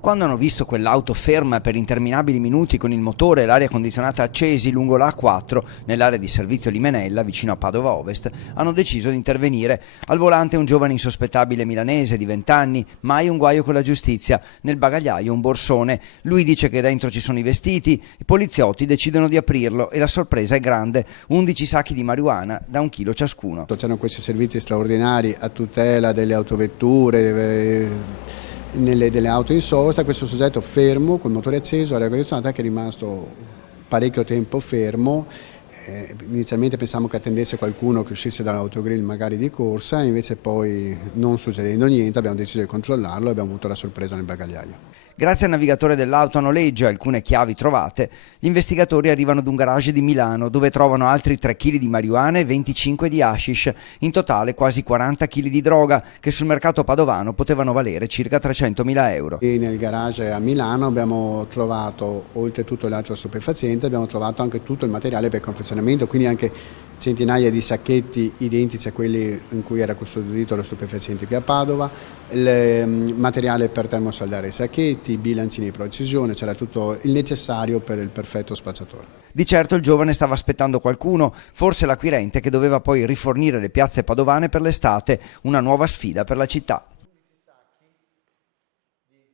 Quando hanno visto quell'auto ferma per interminabili minuti con il motore e l'aria condizionata accesi lungo la A4, nell'area di servizio Limenella, vicino a Padova Ovest, hanno deciso di intervenire. Al volante un giovane insospettabile milanese di 20 anni, mai un guaio con la giustizia. Nel bagagliaio un borsone. Lui dice che dentro ci sono i vestiti, i poliziotti decidono di aprirlo e la sorpresa è grande. 11 sacchi di marijuana da 1 chilo ciascuno. C'erano questi servizi straordinari a tutela delle autovetture, delle auto in sosta. Questo soggetto fermo, col motore acceso, aria condizionata, che è rimasto parecchio tempo fermo. Inizialmente pensavamo che attendesse qualcuno che uscisse dall'autogrill magari di corsa, invece poi, non succedendo niente, abbiamo deciso di controllarlo e abbiamo avuto la sorpresa nel bagagliaio. Grazie al navigatore dell'auto a noleggio e alcune chiavi trovate, gli investigatori arrivano ad un garage di Milano dove trovano altri 3 kg di marijuana e 25 di hashish, in totale quasi 40 kg di droga che sul mercato padovano potevano valere circa 300.000 euro. E nel garage a Milano abbiamo trovato, oltre a tutto l'altro stupefacente, abbiamo trovato anche tutto il materiale per confezionamento, quindi anche centinaia di sacchetti identici a quelli in cui era custodito lo stupefacente qui a Padova, il materiale per termosaldare i sacchetti, bilancini di precisione, c'era tutto il necessario per il perfetto spacciatore. Di certo il giovane stava aspettando qualcuno, forse l'acquirente che doveva poi rifornire le piazze padovane per l'estate, una nuova sfida per la città.